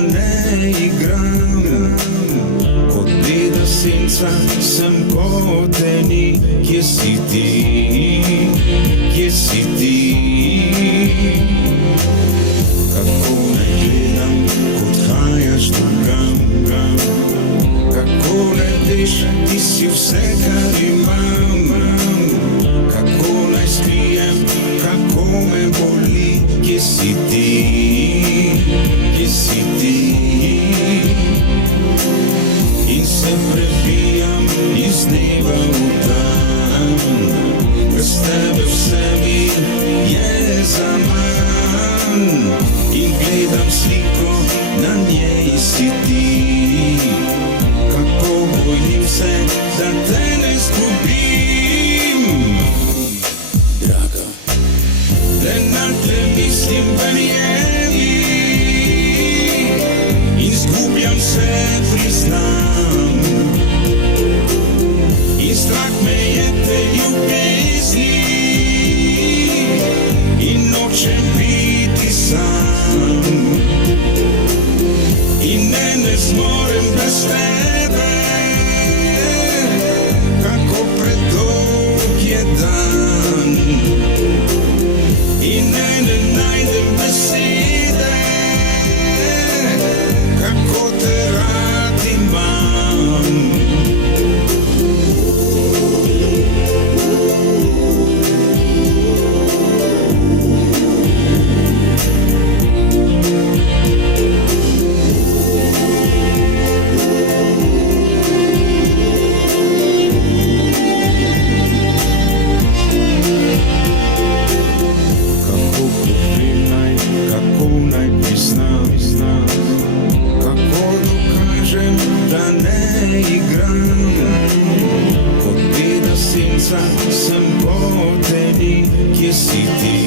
ne igram. Kot bleda senca sem koteni, kje si ti, kje si ti? Kako naj gledam, kot hajaš drugam? Kako ne veš, ti si vse, kar imam? Kako naj skrijem, kako me boli, kje si ti, kje si ti? In se prebijam iz dneva v dan, brez tebe vse mi je zaman. In gledam sliko, na njej si ti, kako bojim se, da te ne izgubim. Draga, le na te mislim verjemi, in zgubljam se, priznam. In strah me je te ljubezni, in nočem biti sam. In ne zmorem brez tebe, kako predolg je dan. In ne najdem besede, kako te rad imam. Kako naj priznam, kako dokažem, da ne igram. Kot bleda senca sem koteni, kje si ti,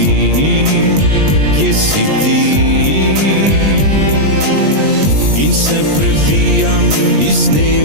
kje si ti? In se prebijam iz dneva